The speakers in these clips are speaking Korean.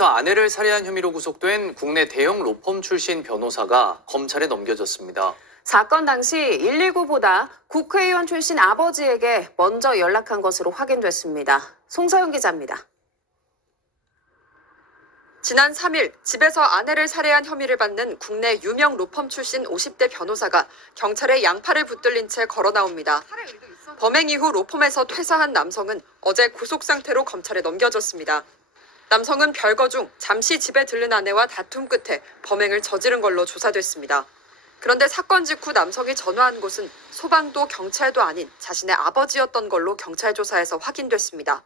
집에서 아내를 살해한 혐의로 구속된 국내 대형 로펌 출신 변호사가 검찰에 넘겨졌습니다. 사건 당시 119보다 국회의원 출신 아버지에게 먼저 연락한 것으로 확인됐습니다. 송서영 기자입니다. 지난 3일 집에서 아내를 살해한 혐의를 받는 국내 유명 로펌 출신 50대 변호사가 경찰에 양팔을 붙들린 채 걸어 나옵니다. 범행 이후 로펌에서 퇴사한 남성은 어제 구속 상태로 검찰에 넘겨졌습니다. 남성은 별거 중 잠시 집에 들른 아내와 다툼 끝에 범행을 저지른 걸로 조사됐습니다. 그런데 사건 직후 남성이 전화한 곳은 소방도 경찰도 아닌 자신의 아버지였던 걸로 경찰 조사에서 확인됐습니다.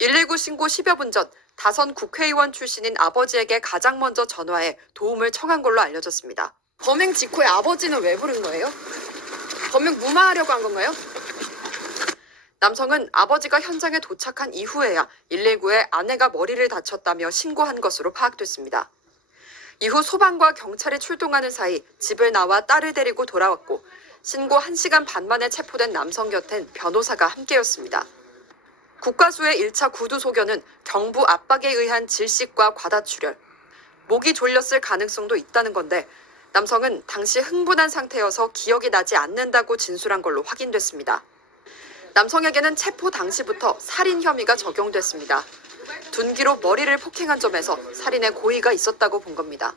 119 신고 10여 분 전 다선 국회의원 출신인 아버지에게 가장 먼저 전화해 도움을 청한 걸로 알려졌습니다. 범행 직후에 아버지는 왜 부른 거예요? 범행 무마하려고 한 건가요? 남성은 아버지가 현장에 도착한 이후에야 119에 아내가 머리를 다쳤다며 신고한 것으로 파악됐습니다. 이후 소방과 경찰이 출동하는 사이 집을 나와 딸을 데리고 돌아왔고 신고 1시간 반 만에 체포된 남성 곁엔 변호사가 함께였습니다. 국과수의 1차 구두 소견은 경부 압박에 의한 질식과 과다출혈, 목이 졸렸을 가능성도 있다는 건데 남성은 당시 흥분한 상태여서 기억이 나지 않는다고 진술한 걸로 확인됐습니다. 남성에게는 체포 당시부터 살인 혐의가 적용됐습니다. 둔기로 머리를 폭행한 점에서 살인의 고의가 있었다고 본 겁니다.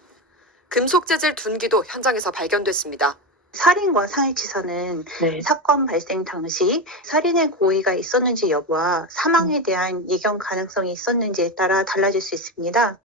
금속 재질 둔기도 현장에서 발견됐습니다. 살인과 상해치사는 사건 발생 당시 살인의 고의가 있었는지 여부와 사망에 대한 예견 가능성이 있었는지에 따라 달라질 수 있습니다.